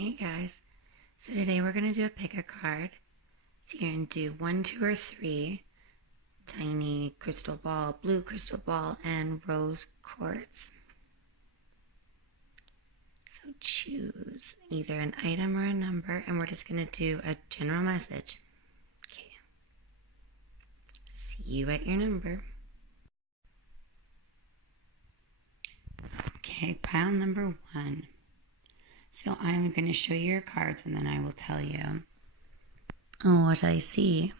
Hey guys, so today we're going to do a pick a card. So you're going to do 1, 2, or 3 tiny crystal ball, blue crystal ball, and rose quartz. So choose either an item or a number, and we're just going to do a general message. Okay. See you at your number. Okay, pile number 1. So I'm going to show you your cards and then I will tell you what I see.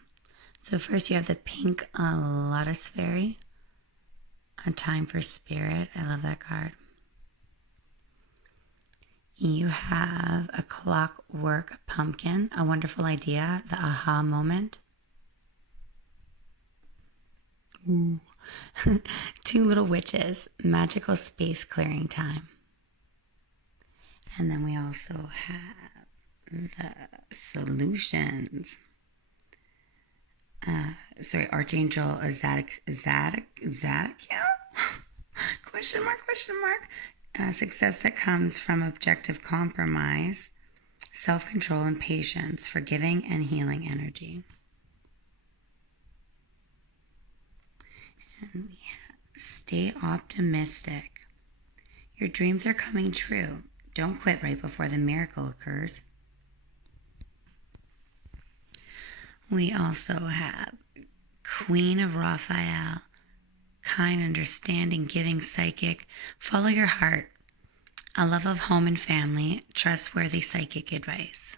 So first you have the pink Lotus Fairy, a time for spirit. I love that card. You have a clockwork pumpkin, a wonderful idea, the aha moment. Ooh. 2 little witches, magical space clearing time. And then we also have the solutions. Archangel Zadok? Question mark. Success that comes from objective compromise, self-control and patience, forgiving and healing energy. And we have stay optimistic. Your dreams are coming true. Don't quit right before the miracle occurs. We also have Queen of Raphael, kind, understanding, giving, psychic, follow your heart, a love of home and family, trustworthy psychic advice.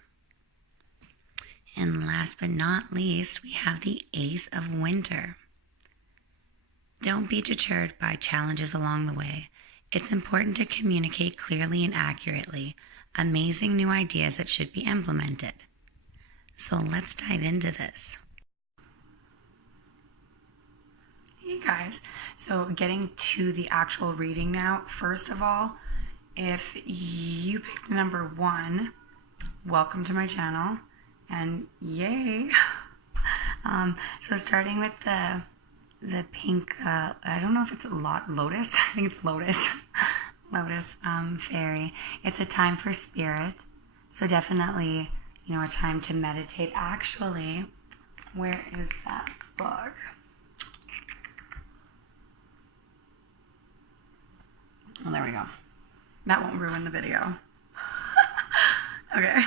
And last but not least, we have the Ace of Winter. Don't be deterred by challenges along the way. It's important to communicate clearly and accurately, amazing new ideas that should be implemented. So let's dive into this. Hey guys, so getting to the actual reading now. First of all, if you picked number 1, welcome to my channel, and yay! So starting with the pink, I don't know if it's lotus. I think it's lotus. Lotus fairy. It's a time for spirit. So definitely, a time to meditate. Actually, where is that book? Oh, there we go. That won't ruin the video. Okay.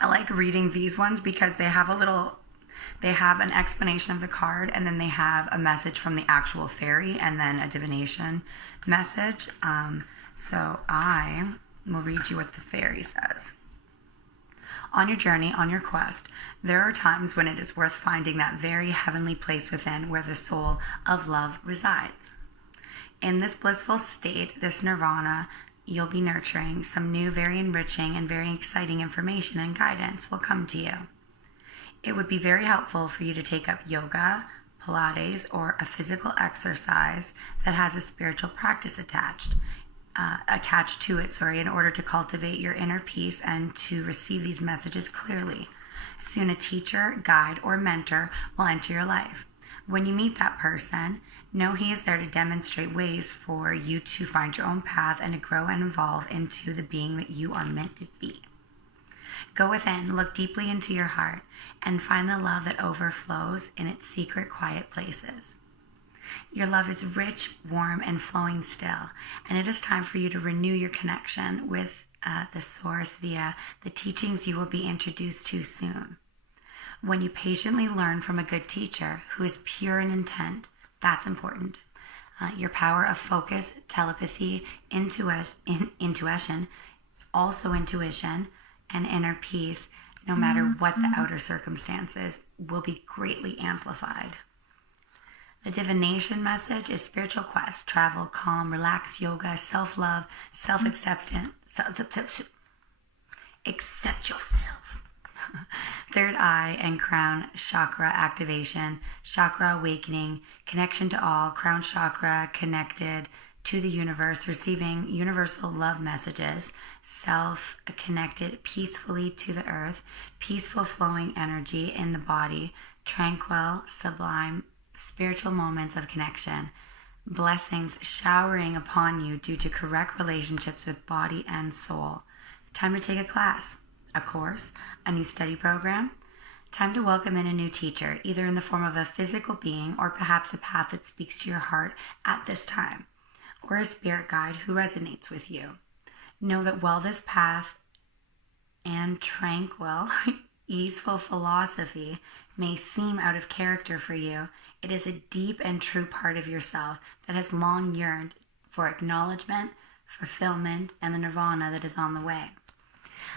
I like reading these ones because they have an explanation of the card, and then they have a message from the actual fairy, and then a divination message. So I will read you what the fairy says. On your journey, on your quest, there are times when it is worth finding that very heavenly place within where the soul of love resides. In this blissful state, this nirvana, you'll be nurturing some new, very enriching and very exciting information and guidance will come to you. It would be very helpful for you to take up yoga, Pilates, or a physical exercise that has a spiritual practice attached to it, in order to cultivate your inner peace and to receive these messages clearly. Soon a teacher, guide, or mentor will enter your life. When you meet that person, know he is there to demonstrate ways for you to find your own path and to grow and evolve into the being that you are meant to be. Go within, look deeply into your heart, and find the love that overflows in its secret, quiet places. Your love is rich, warm, and flowing still, and it is time for you to renew your connection with the source via the teachings you will be introduced to soon. When you patiently learn from a good teacher who is pure in intent, that's important. Your power of focus, telepathy, intuition, also intuition, and inner peace, no matter what the outer circumstances, will be greatly amplified. The divination message is spiritual quest, travel, calm, relax, yoga, self-love, self-acceptance, accept yourself. Third eye and crown chakra activation, chakra awakening, connection to all, crown chakra connected to the universe, receiving universal love messages, self-connected peacefully to the earth, peaceful flowing energy in the body, tranquil, sublime, spiritual moments of connection, Blessings showering upon you due to correct relationships with body and soul. Time to take a class, a course, a new study program. Time to welcome in a new teacher, either in the form of a physical being or perhaps a path that speaks to your heart at this time, or a spirit guide who resonates with you. Know that while this path and tranquil, easeful philosophy may seem out of character for you, it is a deep and true part of yourself that has long yearned for acknowledgement, fulfillment, and the nirvana that is on the way.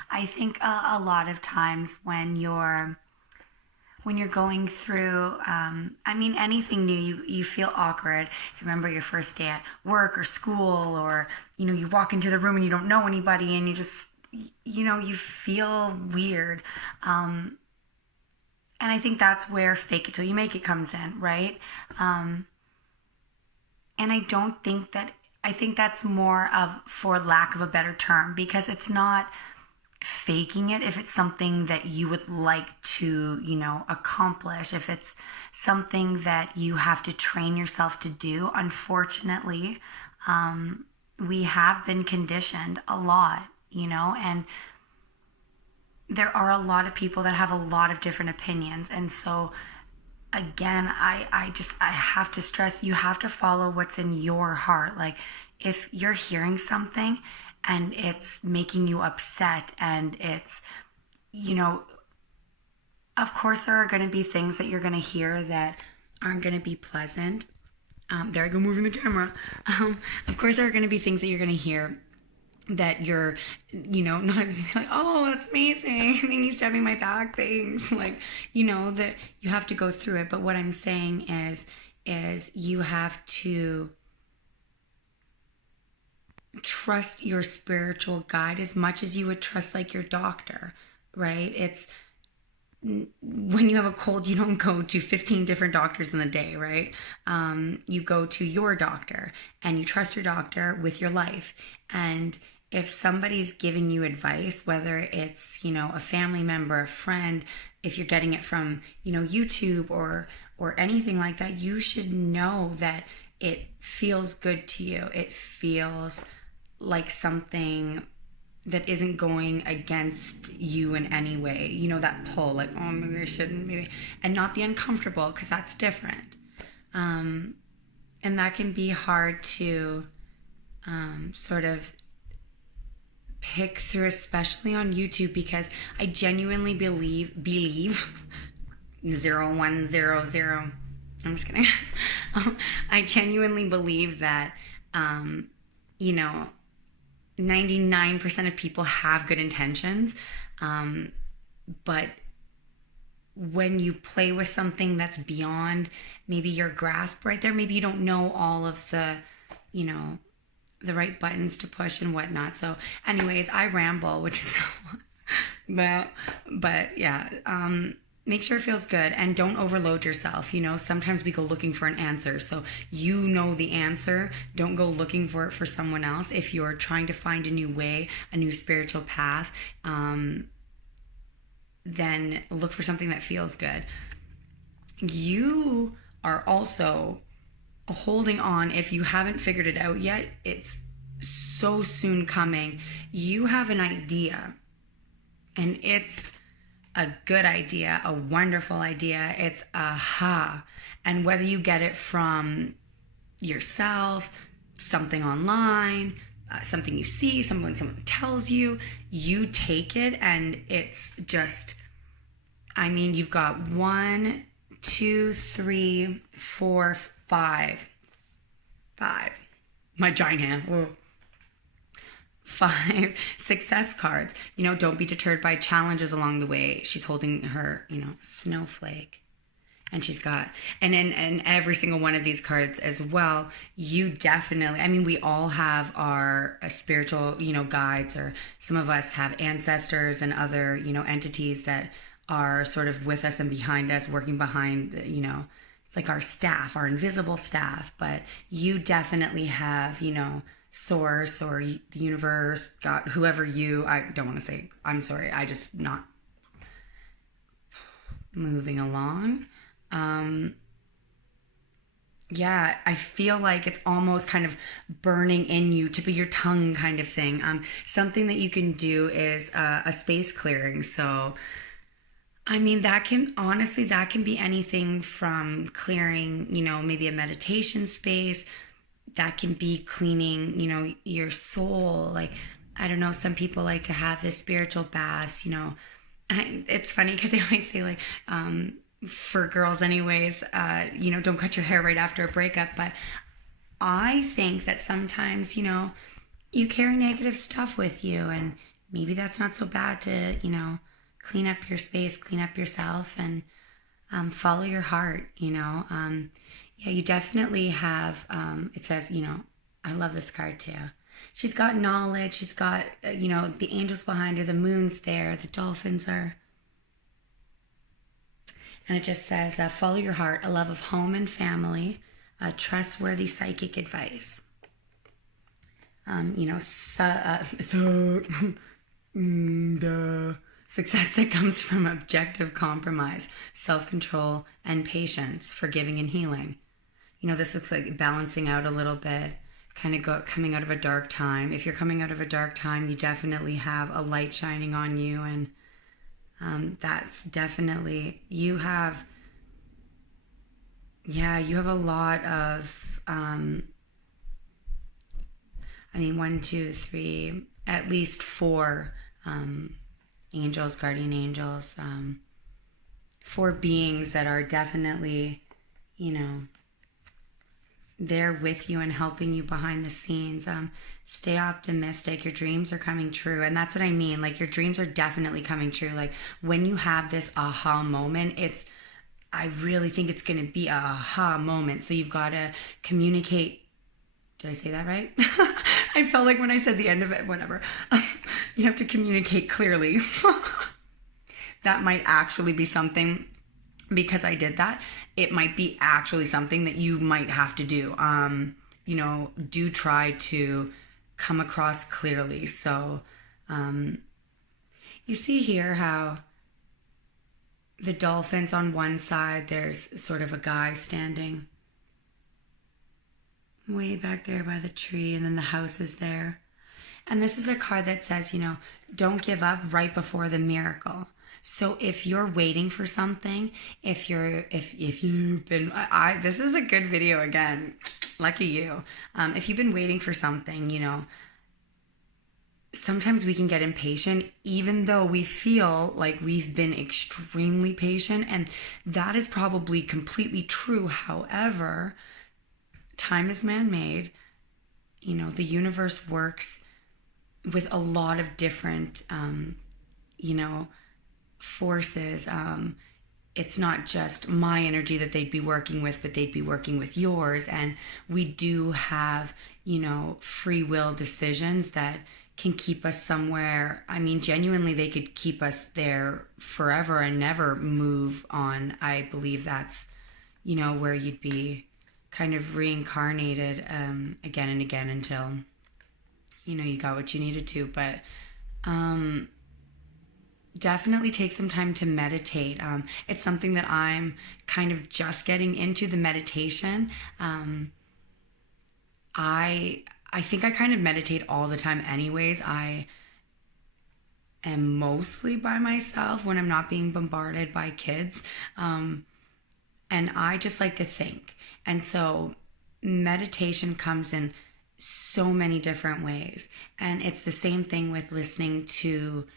I think a lot of times when you're going through, anything new, you feel awkward. If you remember your first day at work or school, or, you walk into the room and you don't know anybody and you just, you feel weird. And I think that's where fake it till you make it comes in, right? And I think that's more of, for lack of a better term, because it's not faking it if it's something that you would like to, accomplish. If it's something that you have to train yourself to do, unfortunately, we have been conditioned a lot, and there are a lot of people that have a lot of different opinions. And so again, I have to stress, you have to follow what's in your heart. Like, if you're hearing something and it's making you upset, and it's, of course there are going to be things that you're going to hear that aren't going to be pleasant. There I go, moving the camera. Of course there are going to be things that you're going to hear that you're, not like, oh, that's amazing, they need stabbing my back, things like, that you have to go through it. But what I'm saying is you have to trust your spiritual guide as much as you would trust like your doctor, right? It's, when you have a cold, you don't go to 15 different doctors in a day, right? You go to your doctor, and you trust your doctor with your life. And if somebody's giving you advice, whether it's, a family member, a friend, if you're getting it from, YouTube or anything like that, you should know that it feels good to you. It feels like something that isn't going against you in any way. That pull, like, oh, maybe I shouldn't, maybe, and not the uncomfortable, because that's different. And that can be hard to sort of pick through, especially on YouTube, because I genuinely believe 0100, I'm just kidding. I genuinely believe that 99% of people have good intentions, but when you play with something that's beyond maybe your grasp right there, maybe you don't know all of the the right buttons to push and whatnot. So anyways, I ramble, which is but yeah, make sure it feels good, and don't overload yourself. Sometimes we go looking for an answer. So the answer. Don't go looking for it for someone else. If you're trying to find a new way, a new spiritual path, then look for something that feels good. You are also holding on. If you haven't figured it out yet, it's so soon coming. You have an idea, and it's a good idea, a wonderful idea. It's aha. And whether you get it from yourself, something online, something you see, someone tells you, you take it, and it's just, you've got 1, 2, 3, 4, 5. My giant hand. Whoa. 5 success cards. Don't be deterred by challenges along the way. She's holding her, snowflake. And she's got, and in every single one of these cards as well, you definitely, we all have our spiritual, guides, or some of us have ancestors and other, entities that are sort of with us and behind us, working behind, it's like our staff, our invisible staff. But you definitely have, source or the universe, God, whoever I don't want to say, I'm sorry, I just not moving along. Yeah, I feel like it's almost kind of burning in you, tip of your tongue kind of thing. Something that you can do is a space clearing. So, I mean, that can honestly, that can be anything from clearing, maybe a meditation space. That can be cleaning, your soul. Like, I don't know, some people like to have this spiritual baths. It's funny because they always say, like, for girls, anyways, don't cut your hair right after a breakup. But I think that sometimes, you carry negative stuff with you, and maybe that's not so bad to, clean up your space, clean up yourself, and follow your heart, Yeah, you definitely have, it says, I love this card too. She's got knowledge. She's got, the angels behind her, the moon's there, the dolphins are. And it just says, follow your heart, a love of home and family, trustworthy psychic advice. The success that comes from objective compromise, self-control, and patience, forgiving and healing. This looks like balancing out a little bit, coming out of a dark time. If you're coming out of a dark time, you definitely have a light shining on you, and that's definitely, you have a lot of, 1, 2, 3, at least 4 angels, guardian angels, 4 beings that are definitely, there with you and helping you behind the scenes. Stay optimistic. Your dreams are coming true. And that's what I mean. Like, your dreams are definitely coming true. Like, when you have this aha moment, I really think it's going to be a aha moment. So you've got to communicate. Did I say that right? I felt like when I said the end of it, whatever. You have to communicate clearly. That might actually be something, because I did that, it might be actually something that you might have to do. Do try to come across clearly. So, you see here how the dolphins on one side, there's sort of a guy standing way back there by the tree, and then the house is there. And this is a card that says, don't give up right before the miracle. So if you're waiting for something, if you've been, this is a good video again, lucky you. If you've been waiting for something, sometimes we can get impatient, even though we feel like we've been extremely patient, and that is probably completely true. However, time is man-made. The universe works with a lot of different, forces. It's not just my energy that they'd be working with, but they'd be working with yours. And we do have, free will decisions that can keep us somewhere. Genuinely, they could keep us there forever and never move on. I believe that's, where you'd be kind of reincarnated again and again until, you got what you needed to. But definitely take some time to meditate. It's something that I'm kind of just getting into, the meditation. I think I kind of meditate all the time anyways. I am mostly by myself when I'm not being bombarded by kids. And I just like to think. And so meditation comes in so many different ways. And it's the same thing with listening to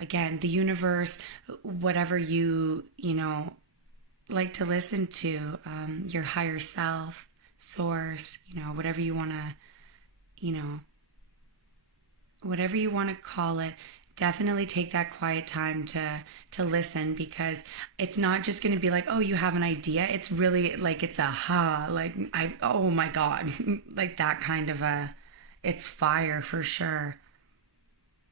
again, the universe, whatever you like to listen to, your higher self, source, whatever you want to, whatever you want to call it, definitely take that quiet time to listen, because it's not just going to be like, oh, you have an idea. It's really like, it's like, oh my God, like that kind of it's fire for sure.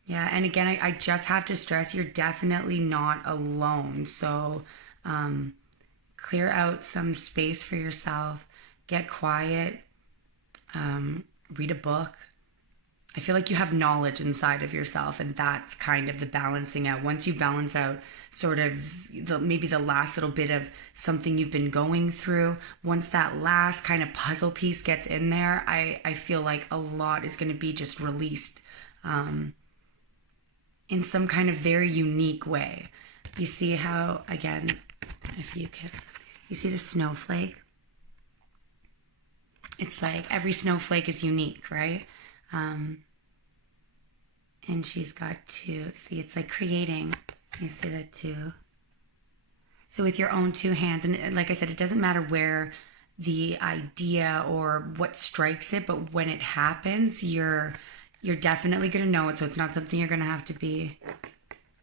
Yeah, and again, I just have to stress, you're definitely not alone. So clear out some space for yourself, get quiet, read a book, I feel like you have knowledge inside of yourself, and that's kind of the balancing out. Once you balance out sort of maybe the last little bit of something you've been going through, once that last kind of puzzle piece gets in there, I feel like a lot is going to be just released in some kind of very unique way. You see how, again, if you can, you see the snowflake? It's like every snowflake is unique, right? And she's got to, see, it's like creating. You see that too? So with your own two hands, and like I said, it doesn't matter where the idea or what strikes it, but when it happens, you're definitely going to know it. So it's not something you're going to have to be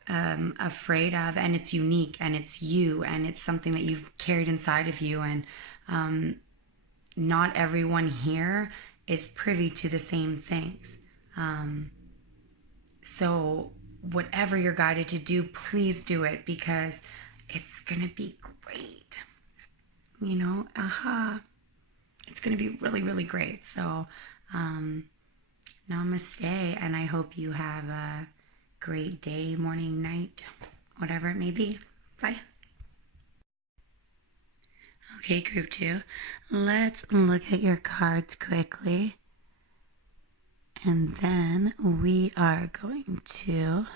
afraid of, and it's unique, and it's you, and it's something that you've carried inside of you, and not everyone here is privy to the same things. So whatever you're guided to do, please do it, because it's going to be great. You know, it's going to be really, really great. So, namaste, and I hope you have a great day, morning, night, whatever it may be. Bye. Okay, group 2, let's look at your cards quickly. And then we are going to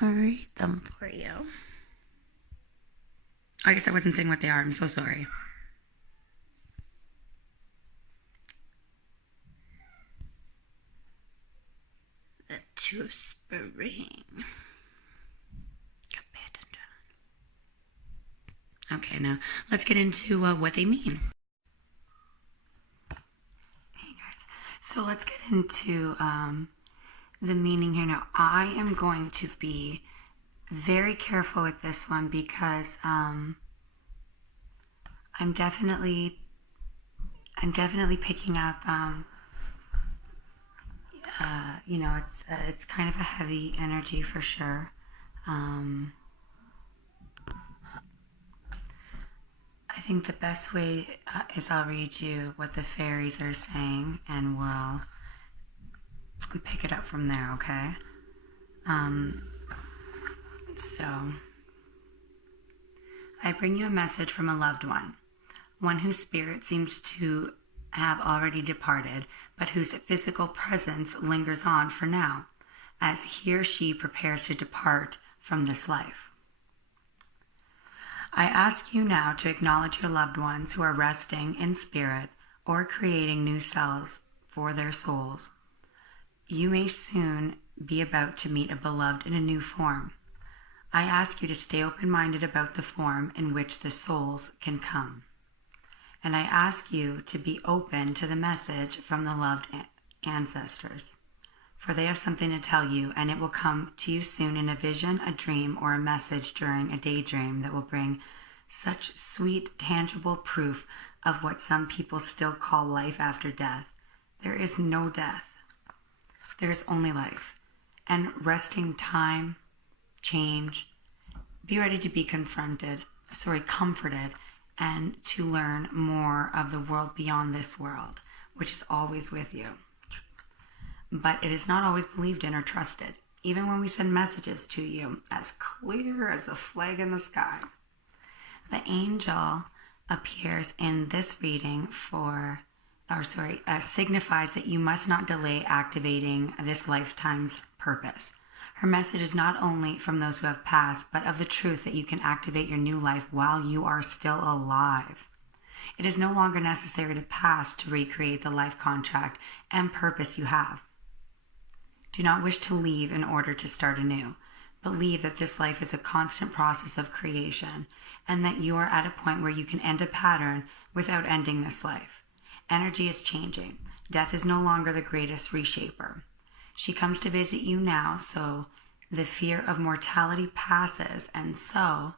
read them for you. I guess I wasn't saying what they are. I'm so sorry. The 2 of Spring. Pay attention. Okay, now let's get into what they mean. So let's get into the meaning here now. I am going to be very careful with this one because I'm definitely picking up. You know, it's kind of a heavy energy for sure. I think the best way is I'll read you what the fairies are saying, and we'll pick it up from there, okay? So, I bring you a message from a loved one whose spirit seems to have already departed, but whose physical presence lingers on for now, as he or she prepares to depart from this life. I ask you now to acknowledge your loved ones who are resting in spirit or creating new cells for their souls. You may soon be about to meet a beloved in a new form. I ask you to stay open-minded about the form in which the souls can come. And I ask you to be open to the message from the loved ancestors, for they have something to tell you, and it will come to you soon in a vision, a dream, or a message during a daydream that will bring such sweet, tangible proof of what some people still call life after death. There is no death. There is only life. And resting time, change. Be ready to be comforted, and to learn more of the world beyond this world, which is always with you. But it is not always believed in or trusted, even when we send messages to you as clear as the flag in the sky. The angel appears in this reading signifies that you must not delay activating this lifetime's purpose. Her message is not only from those who have passed, but of the truth that you can activate your new life while you are still alive. It is no longer necessary to pass to recreate the life contract and purpose you have. Do not wish to leave in order to start anew. Believe that this life is a constant process of creation, and that you are at a point where you can end a pattern without ending this life. Energy is changing. Death is no longer the greatest reshaper. She comes to visit you now, so the fear of mortality passes, and so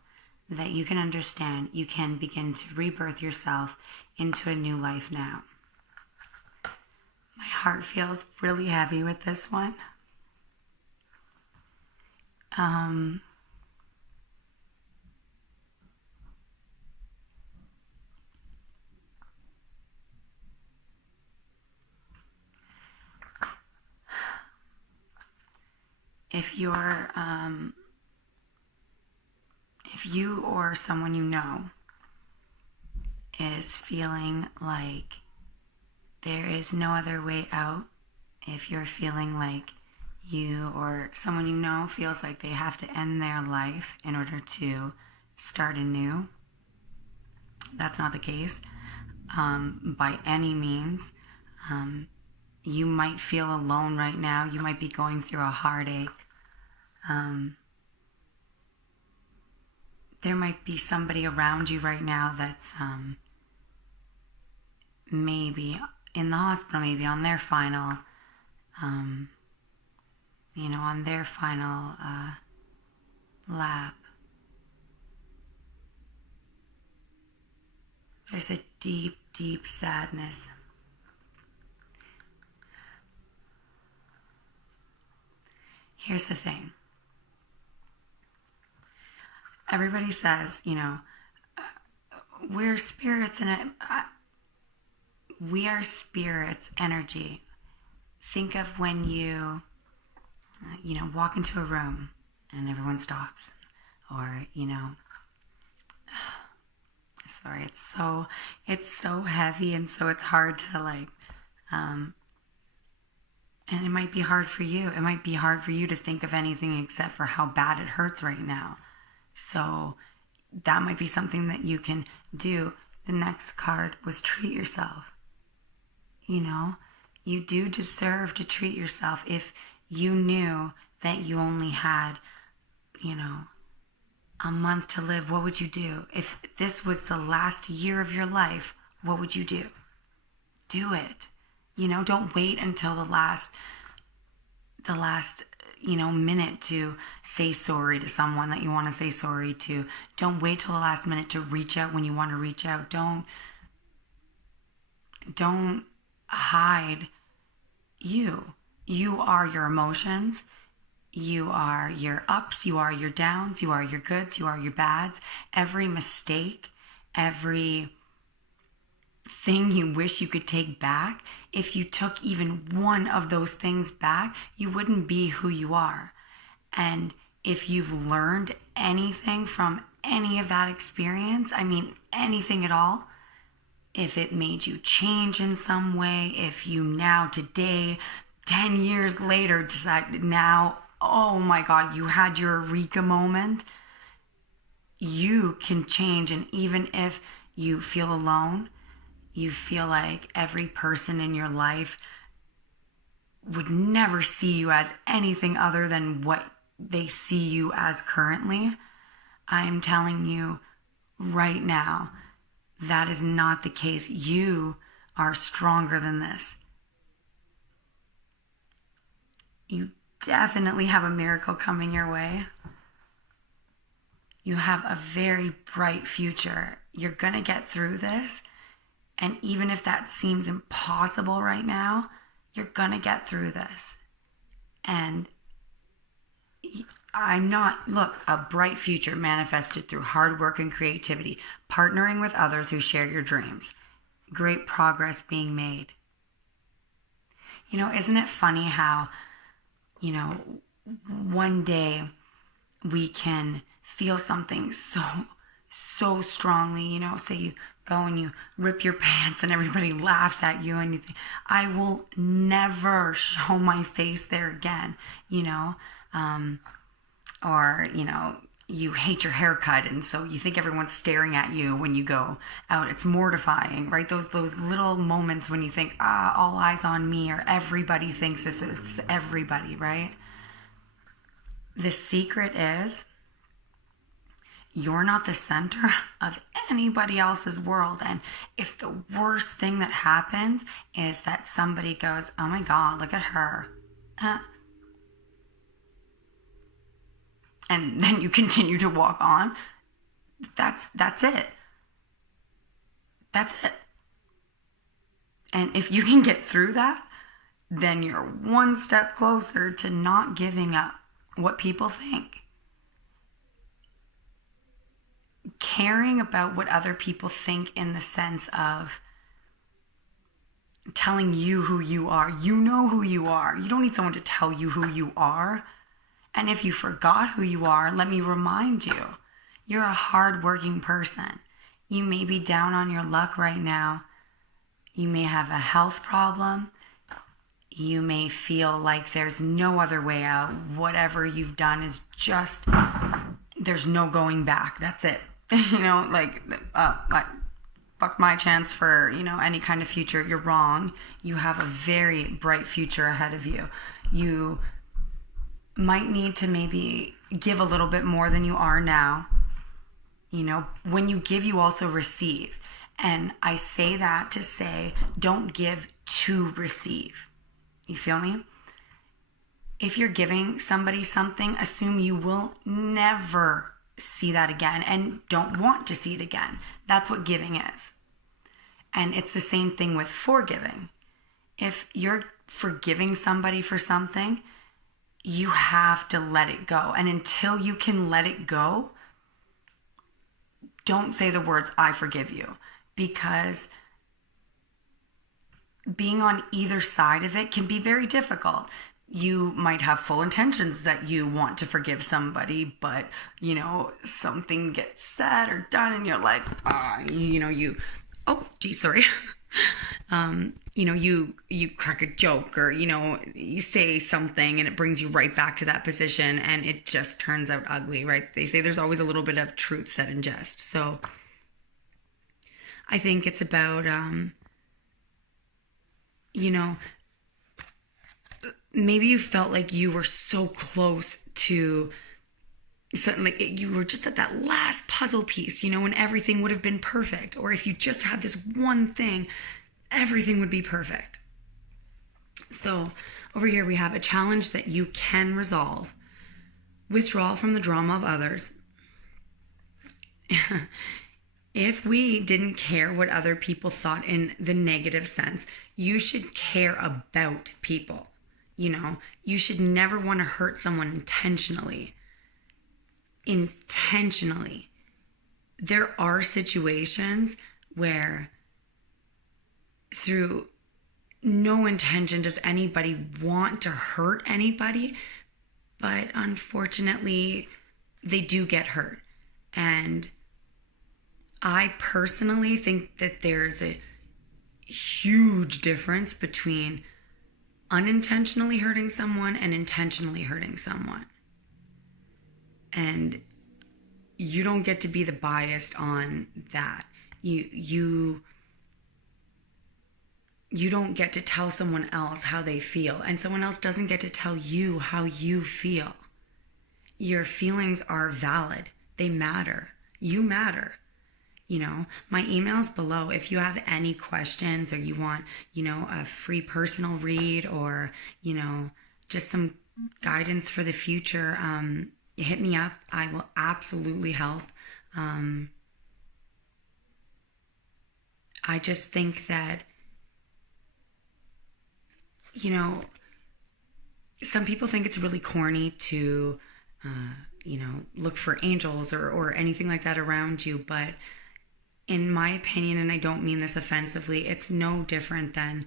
that you can understand you can begin to rebirth yourself into a new life now. My heart feels really heavy with this one. if you or someone you know is feeling like there is no other way out, if you're feeling like you or someone you know feels like they have to end their life in order to start anew, that's not the case by any means. You might feel alone right now. You might be going through a heartache. There might be somebody around you right now that's maybe in the hospital, maybe on their final, on their final lap. There's a deep, deep sadness. Here's the thing. Everybody says, we're spirits and we are spirits, energy. Think of when you, walk into a room and everyone stops. Or, sorry, it's so heavy and so it's hard to and it might be hard for you. It might be hard for you to think of anything except for how bad it hurts right now. So that might be something that you can do. The next card was treat yourself. You do deserve to treat yourself. If you knew that you only had, a month to live, what would you do? If this was the last year of your life, what would you do? Do it. Don't wait until the last minute to say sorry to someone that you want to say sorry to. Don't wait till the last minute to reach out when you want to reach out. Don't hide you. You are your emotions. You are your ups. You are your downs. You are your goods. You are your bads. Every mistake, every thing you wish you could take back, if you took even one of those things back, you wouldn't be who you are. And if you've learned anything from any of that experience, anything at all, if it made you change in some way, if you now today, 10 years later, decide now, oh my God, you had your eureka moment, you can change. And even if you feel alone, you feel like every person in your life would never see you as anything other than what they see you as currently, I am telling you right now, that is not the case. You are stronger than this. You definitely have a miracle coming your way. You have a very bright future. You're going to get through this. And even if that seems impossible right now, you're going to get through this. And a bright future manifested through hard work and creativity, partnering with others who share your dreams, great progress being made. Isn't it funny how, one day we can feel something so strongly, say you go and you rip your pants and everybody laughs at you and you think, I will never show my face there again, or, you hate your haircut and so you think everyone's staring at you when you go out. It's mortifying, right? Those little moments when you think, all eyes on me, or everybody thinks this, it's everybody, right? The secret is you're not the center of anybody else's world. And if the worst thing that happens is that somebody goes, oh my God, look at her, and then you continue to walk on, that's it. That's it. And if you can get through that, then you're one step closer to not giving up what people think. Caring about what other people think in the sense of telling you who you are. You know who you are. You don't need someone to tell you who you are. And if you forgot who you are, let me remind you, you're a hardworking person. You may be down on your luck right now. You may have a health problem. You may feel like there's no other way out. Whatever you've done is just, there's no going back. That's it. Like fuck my chance for, any kind of future. You're wrong. You have a very bright future ahead of you. You might need to maybe give a little bit more than you are now. When you give, you also receive. And I say that to say, don't give to receive. You feel me? If you're giving somebody something, assume you will never see that again and don't want to see it again. That's what giving is. And it's the same thing with forgiving. If you're forgiving somebody for something, you have to let it go. And until you can let it go, don't say the words, I forgive you. Because being on either side of it can be very difficult. You might have full intentions that you want to forgive somebody, but, something gets said or done and you're like, you crack a joke or, you say something and it brings you right back to that position and it just turns out ugly, right? They say there's always a little bit of truth said in jest. So I think it's about, maybe you felt like you were so close to something, like you were just at that last puzzle piece, when everything would have been perfect. Or if you just had this one thing, everything would be perfect. So over here we have a challenge that you can resolve. Withdrawal from the drama of others. If we didn't care what other people thought in the negative sense, you should care about people. You should never want to hurt someone intentionally. There are situations where through no intention does anybody want to hurt anybody, but unfortunately they do get hurt. And I personally think that there's a huge difference between unintentionally hurting someone and intentionally hurting someone. And you don't get to be the biased on that. You don't get to tell someone else how they feel, and someone else doesn't get to tell you how you feel. Your feelings are valid. They matter. You matter. My email's below. If you have any questions or you want, a free personal read or, just some guidance for the future, hit me up. I will absolutely help. I just think that, some people think it's really corny to, look for angels or anything like that around you. But in my opinion, and I don't mean this offensively, it's no different than,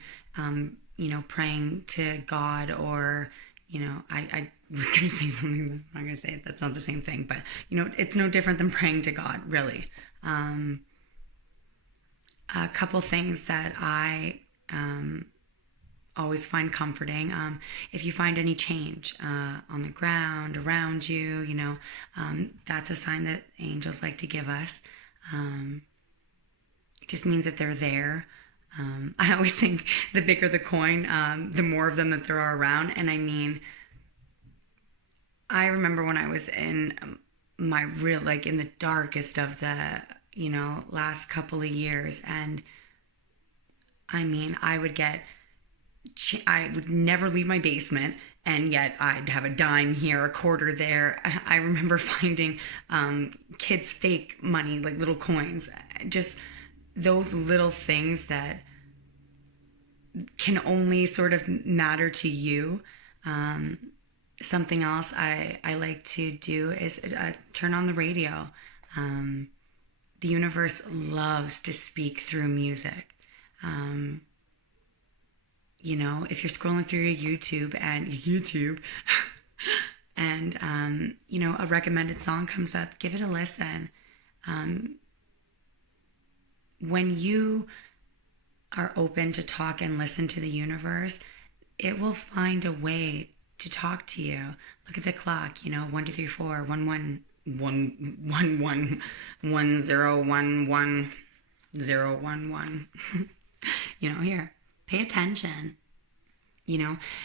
praying to God or, I was going to say something, but I'm not going to say it. That's not the same thing. But, it's no different than praying to God, really. A couple things that I always find comforting. If you find any change on the ground, around you, that's a sign that angels like to give us. It just means that they're there. I always think the bigger the coin, the more of them that there are around. And I remember when I was in my real, in the darkest of the, last couple of years. And I would never leave my basement, and yet I'd have a dime here, a quarter there. I remember finding kids' fake money, like little coins. Just those little things that can only sort of matter to you. Something else I like to do is turn on the radio. The universe loves to speak through music. If you're scrolling through your YouTube and, a recommended song comes up, give it a listen. When you are open to talk and listen to the universe, it will find a way to talk to you. Look at the clock, 1, 2, 3, 4, 1, 1, 1, 1, 1, 1, 0, 1, 1, 0, 1, 1. Here, pay attention.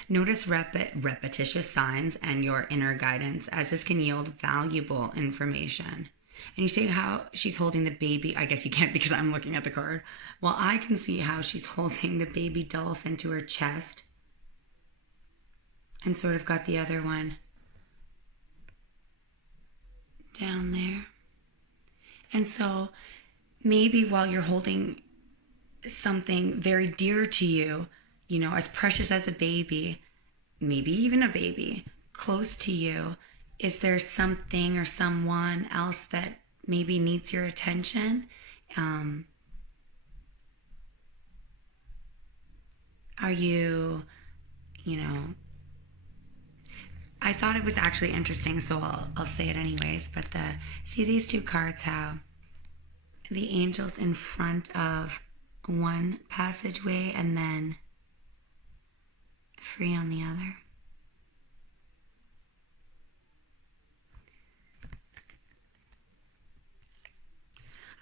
Notice repetitious signs and your inner guidance, as this can yield valuable information. And you say how she's holding the baby. I guess you can't because I'm looking at the card. Well, I can see how she's holding the baby dolphin to her chest and sort of got the other one down there. And so maybe while you're holding something very dear to you, as precious as a baby, maybe even a baby, close to you, is there something or someone else that maybe needs your attention? Are you, I thought it was actually interesting, so I'll say it anyways, but see these two cards, how the angel's in front of one passageway and then free on the other.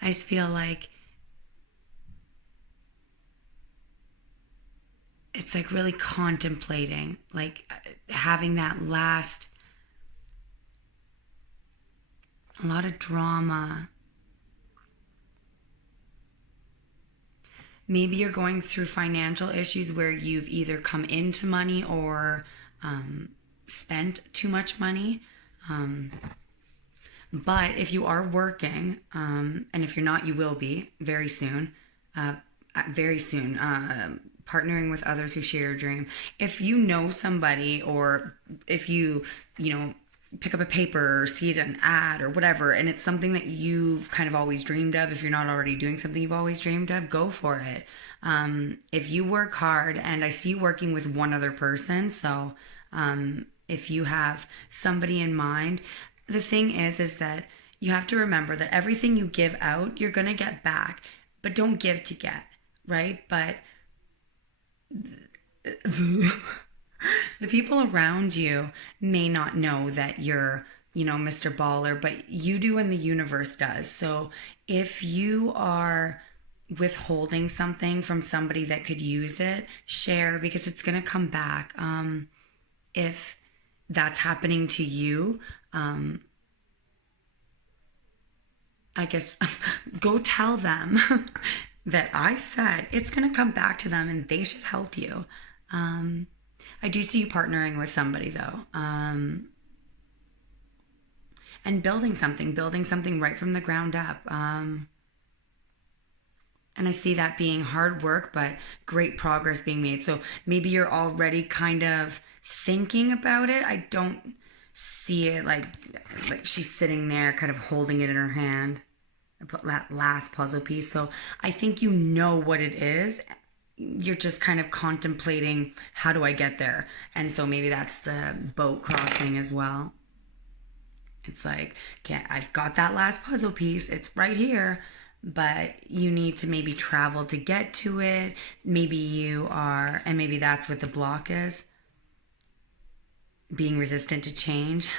I just feel like it's like really contemplating, like having that last, a lot of drama. Maybe you're going through financial issues where you've either come into money or spent too much money. But if you are working, and if you're not, you will be very soon, partnering with others who share your dream. If you know somebody, or if you pick up a paper or see an ad or whatever, and it's something that you've kind of always dreamed of, if you're not already doing something you've always dreamed of, go for it. If you work hard, and I see you working with one other person, so if you have somebody in mind, the thing is that you have to remember that everything you give out, you're going to get back, but don't give to get, right? But the people around you may not know that you're, Mr. Baller, but you do and the universe does. So if you are withholding something from somebody that could use it, share, because it's going to come back. If that's happening to you, I guess go tell them that I said it's going to come back to them and they should help you. I do see you partnering with somebody though, and building something right from the ground up. And I see that being hard work, but great progress being made. So maybe you're already kind of thinking about it. I don't see it like she's sitting there kind of holding it in her hand. I put that last puzzle piece. So I think you know what it is. You're just kind of contemplating, how do I get there? And so maybe that's the boat crossing as well. It's like, okay, I've got that last puzzle piece. It's right here. But you need to maybe travel to get to it. Maybe you are, and maybe that's what the block is. Being resistant to change.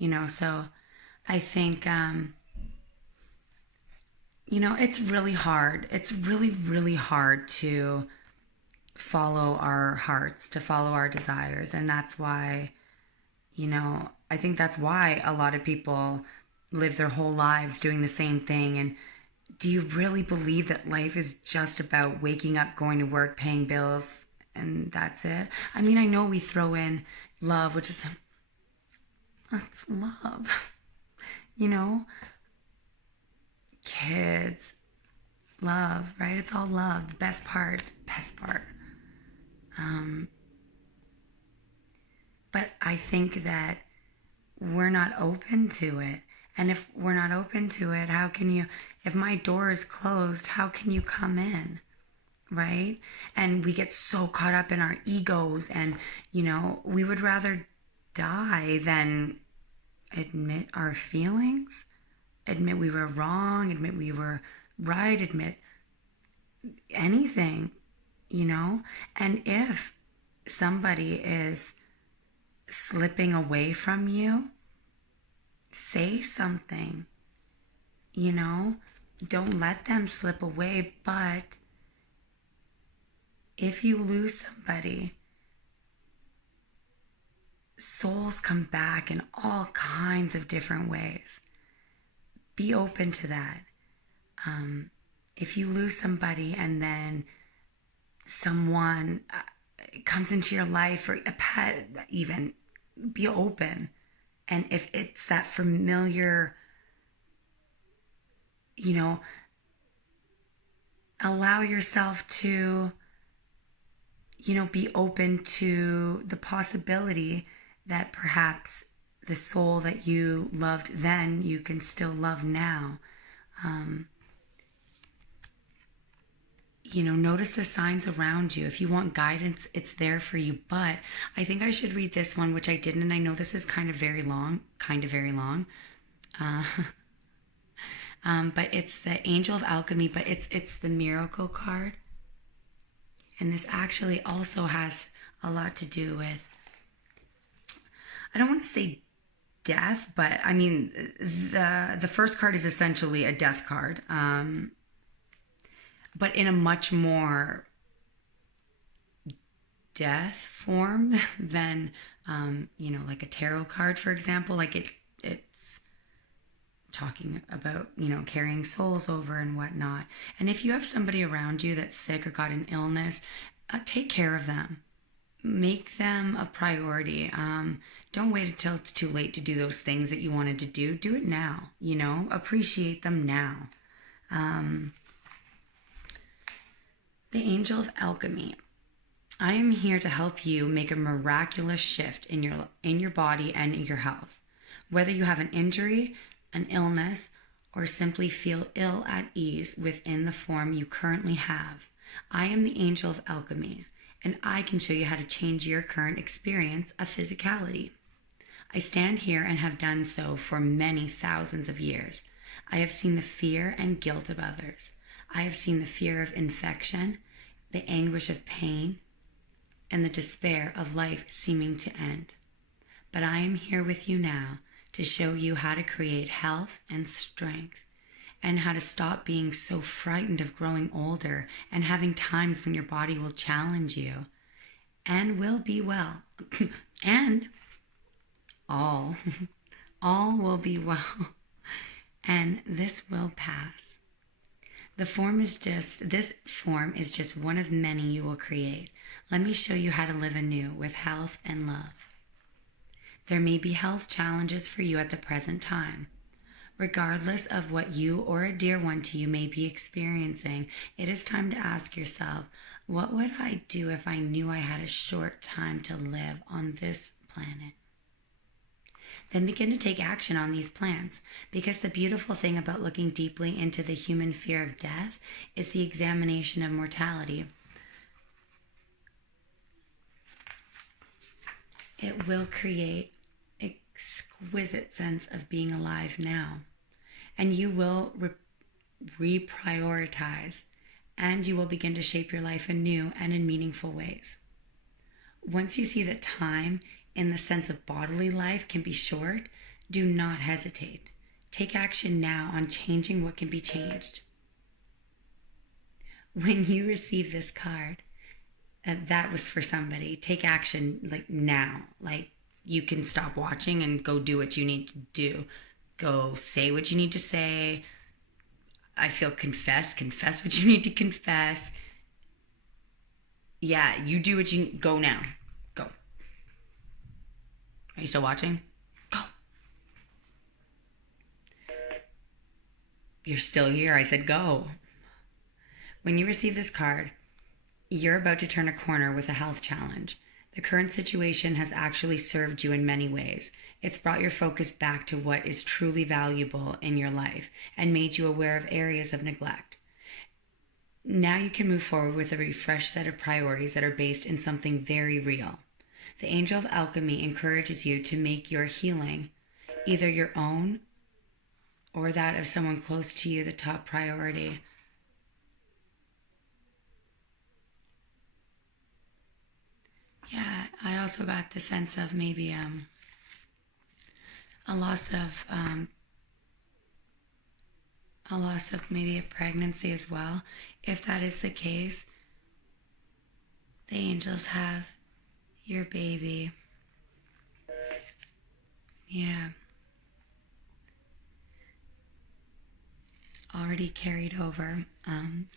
There. So I think, it's really hard. It's really, really hard to follow our hearts, to follow our desires. And that's why, I think that's why a lot of people live their whole lives doing the same thing. And do you really believe that life is just about waking up, going to work, paying bills, and that's it? I mean, I know we throw in love, which is, that's love, kids, love, right? It's all love, the best part. But I think that we're not open to it. And if we're not open to it, how can you, if my door is closed, how can you come in? right? And we get so caught up in our egos, and, we would rather die than admit our feelings, admit we were wrong, admit we were right, admit anything, And if somebody is slipping away from you, say something, Don't let them slip away. But if you lose somebody, souls come back in all kinds of different ways. Be open to that. If you lose somebody and then someone comes into your life, or a pet even, be open. And if it's that familiar, allow yourself to, be open to the possibility that perhaps the soul that you loved then, you can still love now. Notice the signs around you. If you want guidance, it's there for you. But I think I should read this one, which I didn't. And I know this is kind of very long. But it's the Angel of Alchemy, but it's the Miracle card. And this actually also has a lot to do with, I don't want to say death, but I mean, the first card is essentially a death card. But in a much more death form than, like a tarot card, for example. Like it's talking about, carrying souls over and whatnot. And if you have somebody around you that's sick or got an illness, take care of them. Make them a priority. Don't wait until it's too late to do those things that you wanted to do. Do it now, appreciate them now. The Angel of Alchemy. I am here to help you make a miraculous shift in your body and in your health. Whether you have an injury, an illness, or simply feel ill at ease within the form you currently have, I am the Angel of Alchemy, and I can show you how to change your current experience of physicality. I stand here and have done so for many thousands of years. I have seen the fear and guilt of others. I have seen the fear of infection, the anguish of pain, and the despair of life seeming to end. But I am here with you now to show you how to create health and strength, and how to stop being so frightened of growing older and having times when your body will challenge you and will be well. And all will be well. And this will pass. This form is just one of many you will create. Let me show you how to live anew with health and love. There may be health challenges for you at the present time. Regardless of what you or a dear one to you may be experiencing, it is time to ask yourself, what would I do if I knew I had a short time to live on this planet? Then begin to take action on these plans, because the beautiful thing about looking deeply into the human fear of death is the examination of mortality. It will create an exquisite sense of being alive now, and you will reprioritize, and you will begin to shape your life anew and in meaningful ways. Once you see that time in the sense of bodily life can be short, do not hesitate. Take action now on changing what can be changed. When you receive this card, that was for somebody. Take action like now. Like, you can stop watching and go do what you need to do. Go say what you need to say. I feel confess what you need to confess. Yeah, you do what you go now. Go. Are you still watching? Go. You're still here. I said go. When you receive this card, you're about to turn a corner with a health challenge. The current situation has actually served you in many ways. It's brought your focus back to what is truly valuable in your life and made you aware of areas of neglect. Now you can move forward with a refreshed set of priorities that are based in something very real. The angel of alchemy encourages you to make your healing, either your own or that of someone close to you, the top priority. Yeah, I also got the sense of maybe a loss of maybe a pregnancy as well. If that is the case, the angels have your baby. Yeah. Already carried over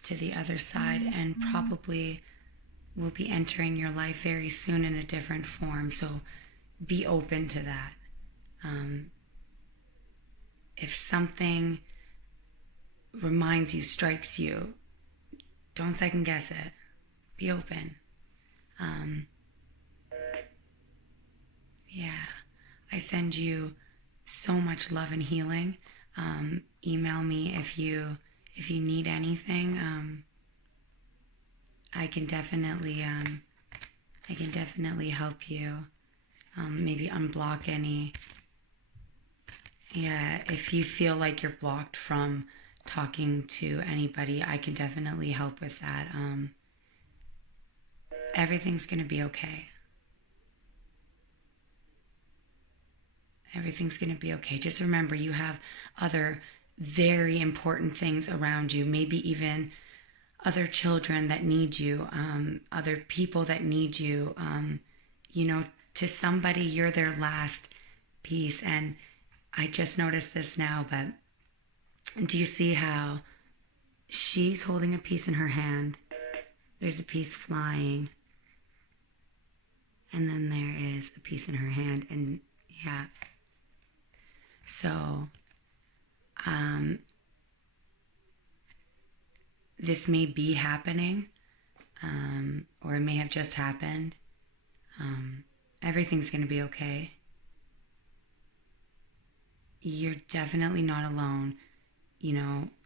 to the other side, and probably will be entering your life very soon in a different form. So be open to that. If something reminds you, strikes you, don't second guess it. Be open. Yeah, I send you so much love and healing. Email me if you need anything. I can definitely help you. Maybe unblock any. Yeah, if you feel like you're blocked from talking to anybody, I can definitely help with that. Everything's gonna be okay. Everything's gonna be okay. Just remember, you have other very important things around you, maybe even other children that need you, other people that need you. To somebody, you're their last piece. And I just noticed this now, but do you see how she's holding a piece in her hand? There's a piece flying. And then there is a piece in her hand. And yeah. So, this may be happening, or it may have just happened. Everything's going to be okay. You're definitely not alone.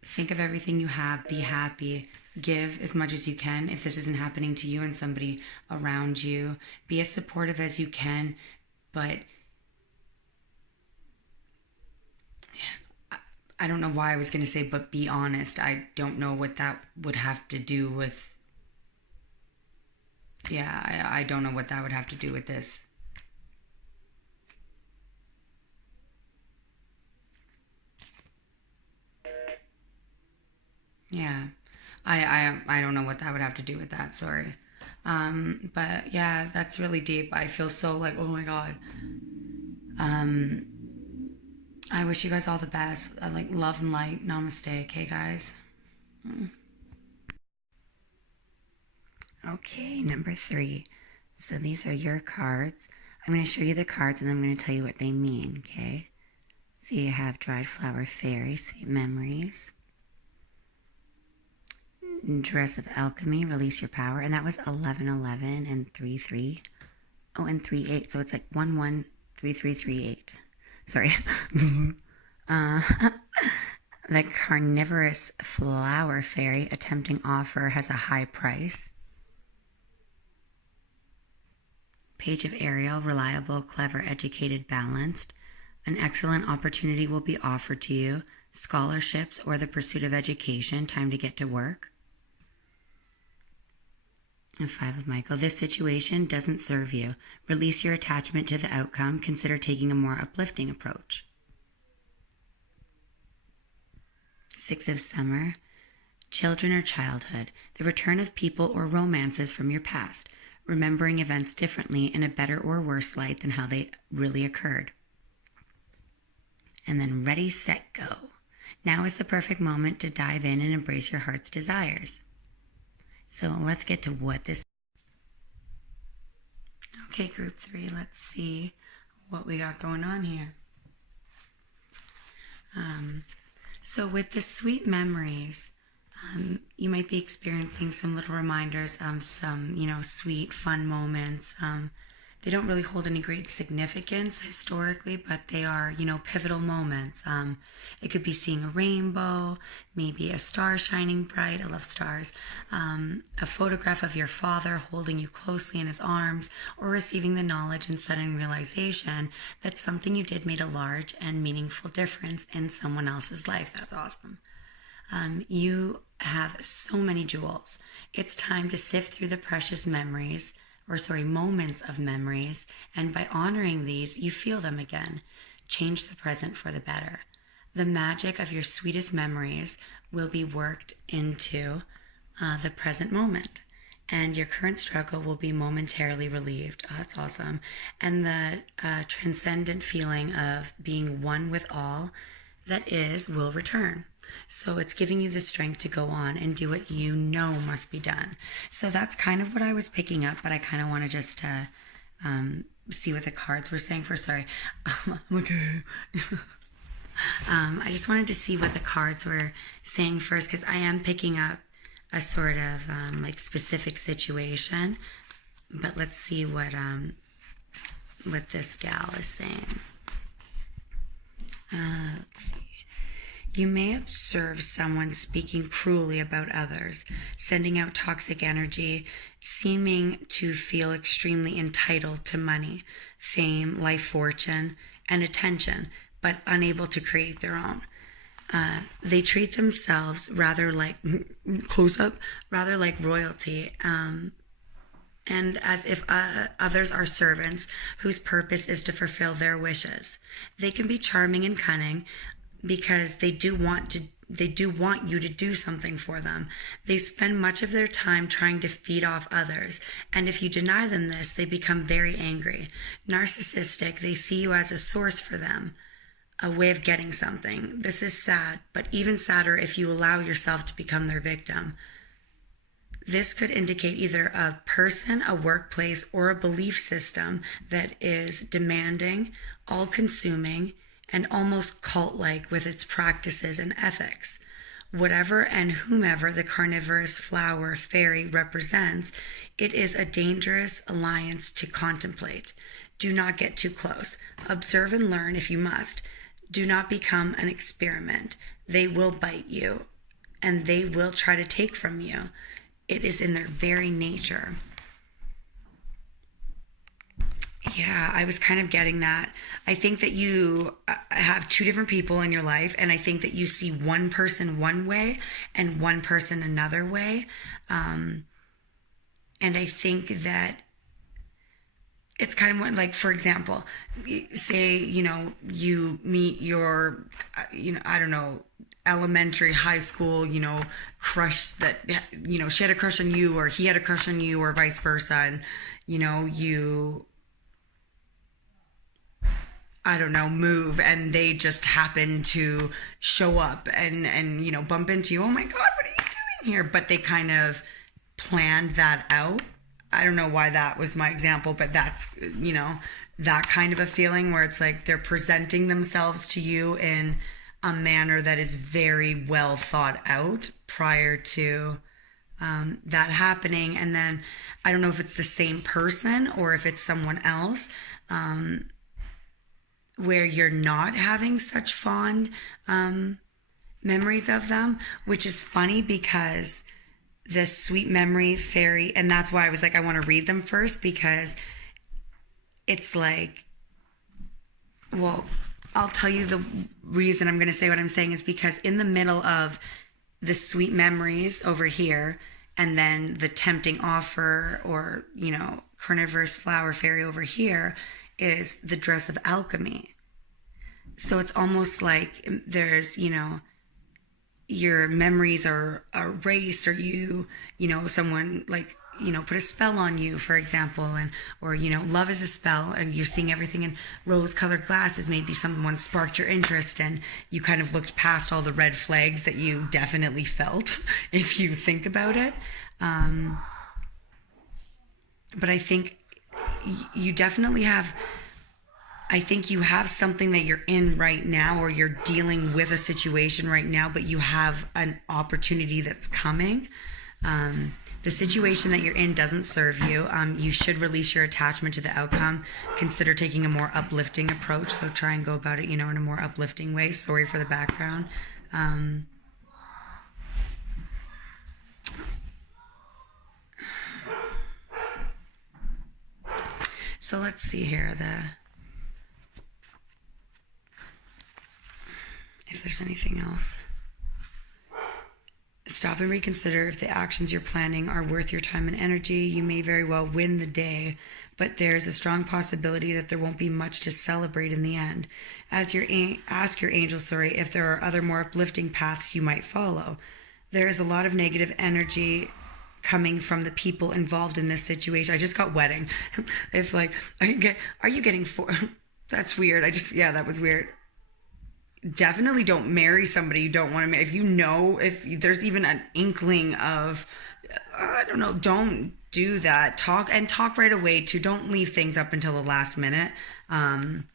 Think of everything you have, be happy, give as much as you can if this isn't happening to you and somebody around you. Be as supportive as you can, but I don't know why I was going to say, but be honest. I don't know what that would have to do with, I don't know what that would have to do with this. Yeah, I don't know what that would have to do with that, sorry. But yeah, that's really deep. I feel so like, oh my God. I wish you guys all the best. Like love and light. Namaste. Okay, guys? Okay, number 3. So these are your cards. I'm going to show you the cards and then I'm going to tell you what they mean, okay? So you have Dried Flower Fairy, Sweet Memories. Dress of Alchemy, Release Your Power. And that was 1111 and 33. Oh, and 38. So it's like 113338. Sorry. The Carnivorous Flower Fairy, a tempting offer has a high price. Page of Ariel, reliable, clever, educated, balanced. An excellent opportunity will be offered to you. Scholarships or the pursuit of education, time to get to work. And 5 of Michael, this situation doesn't serve you. Release your attachment to the outcome. Consider taking a more uplifting approach. 6 of Summer, children or childhood, the return of people or romances from your past, remembering events differently in a better or worse light than how they really occurred. And then ready, set, go. Now is the perfect moment to dive in and embrace your heart's desires. So let's get to what this. Okay, group 3, let's see what we got going on here. So with the sweet memories, you might be experiencing some little reminders of some, sweet, fun moments. they don't really hold any great significance historically, but they are, pivotal moments. It could be seeing a rainbow, maybe a star shining bright. I love stars. A photograph of your father holding you closely in his arms, or receiving the knowledge and sudden realization that something you did made a large and meaningful difference in someone else's life. That's awesome. You have so many jewels. It's time to sift through the precious moments of memories, and by honoring these, you feel them again. Change the present for the better. The magic of your sweetest memories will be worked into the present moment, and your current struggle will be momentarily relieved. Oh, that's awesome. And the transcendent feeling of being one with all that is will return. So it's giving you the strength to go on and do what you know must be done. So that's kind of what I was picking up, but I kind of want to just see what the cards were saying first. Sorry. Okay. I just wanted to see what the cards were saying first, because I am picking up a sort of specific situation. But let's see what this gal is saying. Let's see. You may observe someone speaking cruelly about others, sending out toxic energy, seeming to feel extremely entitled to money, fame, life fortune, and attention, but unable to create their own. They treat themselves rather like royalty, and as if others are servants whose purpose is to fulfill their wishes. They can be charming and cunning, because they do want you to do something for them. They spend much of their time trying to feed off others, and if you deny them this, they become very angry. Narcissistic, they see you as a source for them, a way of getting something. This is sad, but even sadder if you allow yourself to become their victim. This could indicate either a person, a workplace, or a belief system that is demanding, all-consuming, and almost cult-like with its practices and ethics. Whatever and whomever the carnivorous flower fairy represents, it is a dangerous alliance to contemplate. Do not get too close. Observe and learn if you must. Do not become an experiment. They will bite you, and they will try to take from you. It is in their very nature. Yeah, I was kind of getting that. I think that you have two different people in your life, and I think that you see one person one way and one person another way. And I think that it's kind of like, for example, say, you meet your, elementary, high school, crush that, she had a crush on you, or he had a crush on you, or vice versa. And, you move, and they just happen to show up and bump into you. Oh my God, what are you doing here? But they kind of planned that out. I don't know why that was my example, but that's, that kind of a feeling where it's like they're presenting themselves to you in a manner that is very well thought out prior to that happening. And then I don't know if it's the same person or if it's someone else, where you're not having such fond memories of them, which is funny because this sweet memory fairy, and that's why I was like, I want to read them first, because it's like, well, I'll tell you the reason I'm going to say what I'm saying is because in the middle of the sweet memories over here, and then the tempting offer, or, carnivorous flower fairy over here, is the dress of alchemy. So it's almost like there's, your memories are erased, or someone put a spell on you, for example, or love is a spell, and you're seeing everything in rose-colored glasses. Maybe someone sparked your interest, and you kind of looked past all the red flags that you definitely felt, if you think about it. But I think you definitely have. I think you have something that you're in right now, or you're dealing with a situation right now, but you have an opportunity that's coming. The situation that you're in doesn't serve you. You should release your attachment to the outcome. Consider taking a more uplifting approach. So try and go about it, in a more uplifting way. Sorry for the background. So let's see here, if there's anything else. Stop and reconsider if the actions you're planning are worth your time and energy. You may very well win the day, but there's a strong possibility that there won't be much to celebrate in the end. Ask your angel, if there are other more uplifting paths you might follow. There is a lot of negative energy coming from the people involved in this situation. I just got wedding. If are you getting that's weird. That was weird. Definitely don't marry somebody you don't want to marry. If there's even an inkling of, I don't know, don't do that. Talk right away too. Don't leave things up until the last minute. Don't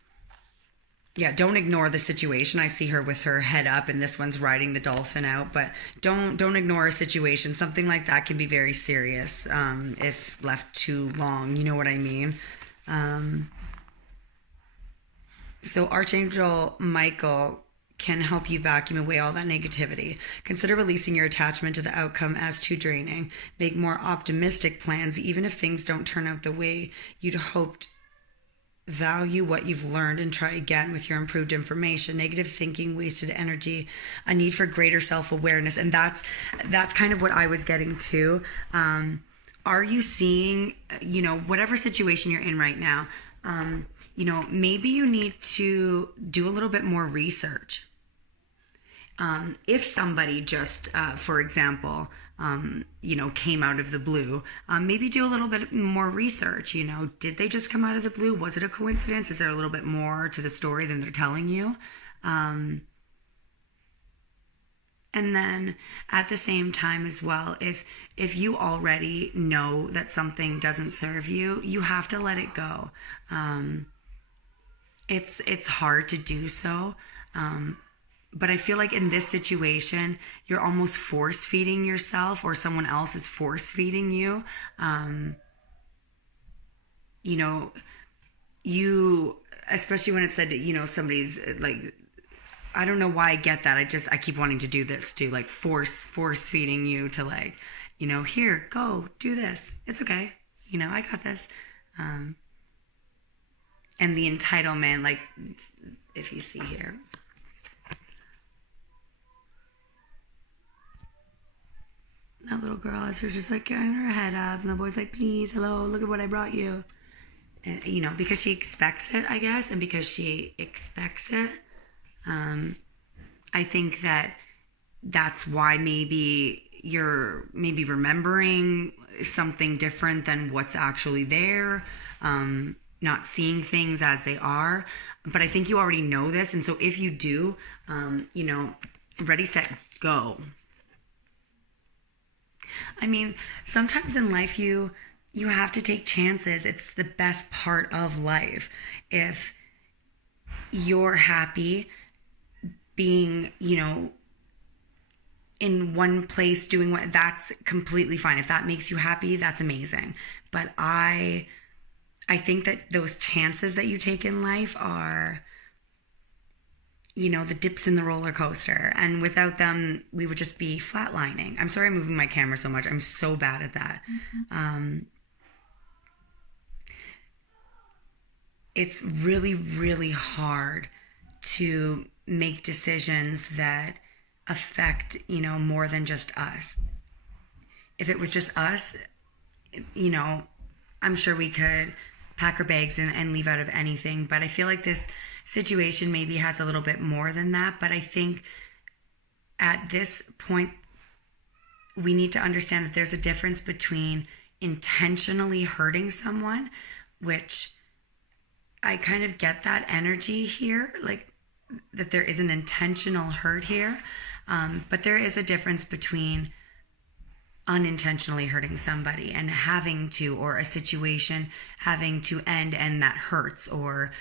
ignore the situation. I see her with her head up and this one's riding the dolphin out, but don't ignore a situation. Something like that can be very serious if left too long. You know what I mean? So Archangel Michael can help you vacuum away all that negativity. Consider releasing your attachment to the outcome as too draining. Make more optimistic plans, even if things don't turn out the way you'd hoped. Value what you've learned and try again with your improved information. Negative thinking, wasted energy, a need for greater self-awareness. And that's kind of what I was getting to. Are you seeing, whatever situation you're in right now, maybe you need to do a little bit more research. If somebody just, for example, came out of the blue, maybe do a little bit more research. Did they just come out of the blue? Was it a coincidence? Is there a little bit more to the story than they're telling you? And then at the same time as well, if you already know that something doesn't serve you, you have to let it go. It's hard to do so. But I feel like in this situation, you're almost force feeding yourself, or someone else is force feeding you. You, especially when it said, somebody's like, I don't know why I get that. I keep wanting to do this too, like force feeding you to here, go do this. It's okay. I got this. And the entitlement, if you see here, that little girl has her just getting her head up, and the boy's like, please, hello, look at what I brought you. And, because she expects it, I guess, and because she expects it, I think that's why maybe you're remembering something different than what's actually there, not seeing things as they are. But I think you already know this, and so if you do, ready, set, go. I mean, sometimes in life you have to take chances. It's the best part of life. If you're happy being, in one place doing what, that's completely fine. If that makes you happy, that's amazing. But I think that those chances that you take in life are, the dips in the roller coaster. And without them, we would just be flatlining. I'm sorry I'm moving my camera so much. I'm so bad at that. Mm-hmm. It's really, really hard to make decisions that affect, more than just us. If it was just us, I'm sure we could pack our bags and leave out of anything. But I feel like this situation maybe has a little bit more than that. But I think at this point, we need to understand that there's a difference between intentionally hurting someone, which I kind of get that energy here, that there is an intentional hurt here. But there is a difference between unintentionally hurting somebody and having to, or a situation having to end and that hurts, or,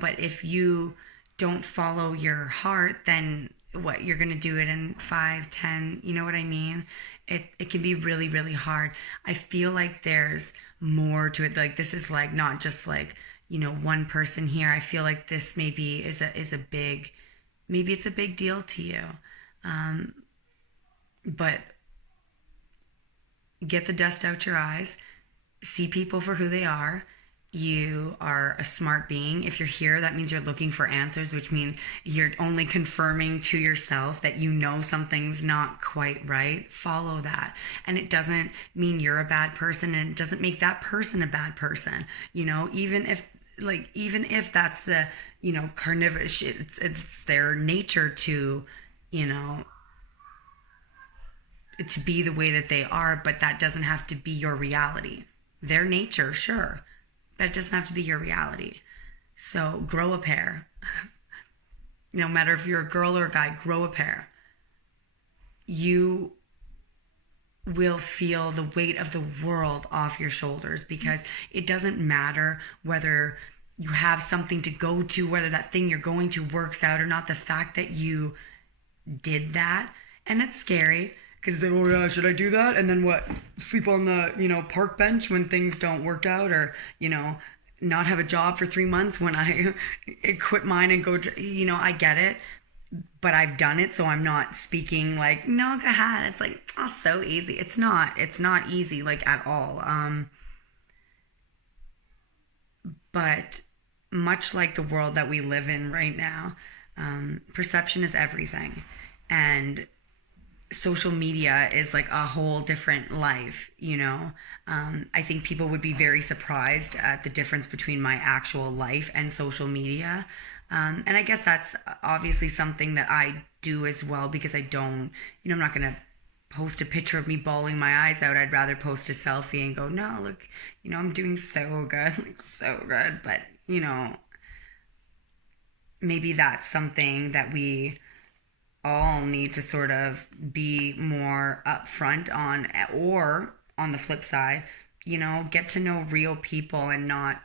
but if you don't follow your heart, then what you're going to do it in 5, 10, you know what I mean? It can be really, really hard. I feel like there's more to it. Like, this is like not just like, one person here. I feel like this maybe is a big, maybe it's a big deal to you. But get the dust out your eyes, see people for who they are. You are a smart being. If you're here, that means you're looking for answers, which means you're only confirming to yourself that something's not quite right. Follow that. And it doesn't mean you're a bad person, and it doesn't make that person a bad person. Even if that's the, carnivorous shit, it's their nature to, to be the way that they are, but that doesn't have to be your reality. Their nature, sure, but it doesn't have to be your reality. So grow a pair. No matter if you're a girl or a guy, grow a pair. You will feel the weight of the world off your shoulders, because it doesn't matter whether you have something to go to, whether that thing you're going to works out or not. The fact that you did that, and it's scary, because it's like, oh yeah, should I do that? And then what? Sleep on the, park bench when things don't work out, or, not have a job for 3 months when I quit mine and go, I get it, but I've done it. So I'm not speaking like, no, go ahead. It's like, oh, so easy. It's not easy, like, at all. But much like the world that we live in right now, perception is everything. And social media is like a whole different life, I think people would be very surprised at the difference between my actual life and social media. And I guess that's obviously something that I do as well, because I don't, I'm not going to post a picture of me bawling my eyes out. I'd rather post a selfie and go, no, look, I'm doing so good, like so good. But, maybe that's something that we all need to sort of be more upfront on, or on the flip side, get to know real people and not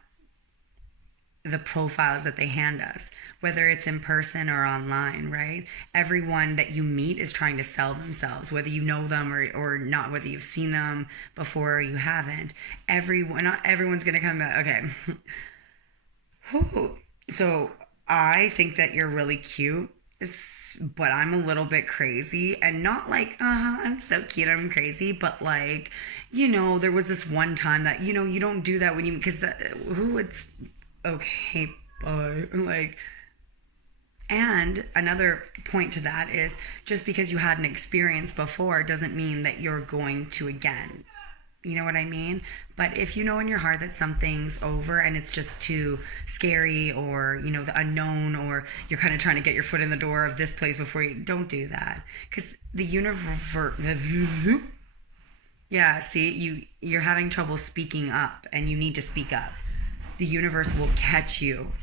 the profiles that they hand us, whether it's in person or online, right? Everyone that you meet is trying to sell themselves, whether you know them or not, whether you've seen them before or you haven't. Not everyone's going to come back. Okay. So I think that you're really cute, but I'm a little bit crazy, and not like, I'm so cute, I'm crazy, but like, there was this one time that, you don't do that when you, because it's, okay, bye, like, and another point to that is, just because you had an experience before doesn't mean that you're going to again. You know what I mean? But if you know in your heart that something's over and it's just too scary, or, the unknown, or you're kind of trying to get your foot in the door of this place before you, don't do that. Because the universe, yeah, see, you're having trouble speaking up, and you need to speak up. The universe will catch you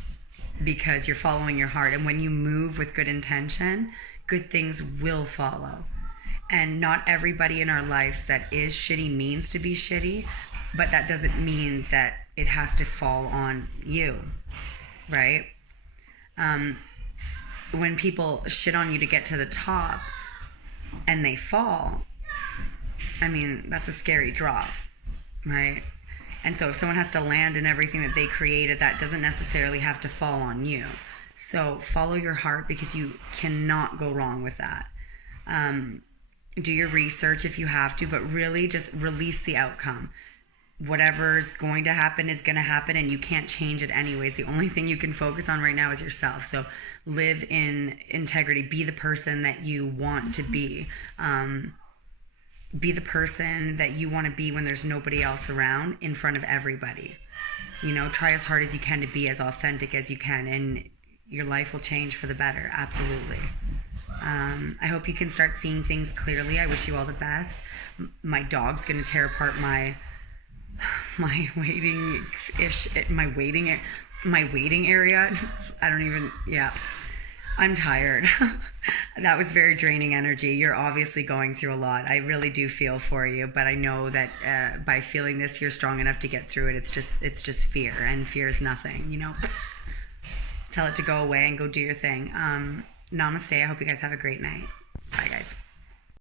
because you're following your heart. And when you move with good intention, good things will follow. And not everybody in our lives that is shitty means to be shitty, but that doesn't mean that it has to fall on you, right? When people shit on you to get to the top and they fall, I mean, that's a scary drop, right? And so if someone has to land in everything that they created, that doesn't necessarily have to fall on you. So follow your heart, because you cannot go wrong with that. Do your research if you have to, but really just release the outcome. Whatever's going to happen is going to happen, and you can't change it anyways. The only thing you can focus on right now is yourself. So live in integrity. Be the person that you want to be. Be the person that you want to be when there's nobody else around, in front of everybody. Try as hard as you can to be as authentic as you can, and your life will change for the better. Absolutely. I hope you can start seeing things clearly. I wish you all the best. My dog's going to tear apart my waiting area. I don't even, yeah. I'm tired. That was very draining energy. You're obviously going through a lot. I really do feel for you, but I know that by feeling this, you're strong enough to get through it. It's just fear, and fear is nothing, Tell it to go away and go do your thing. namaste. I hope you guys have a great night. Bye, guys.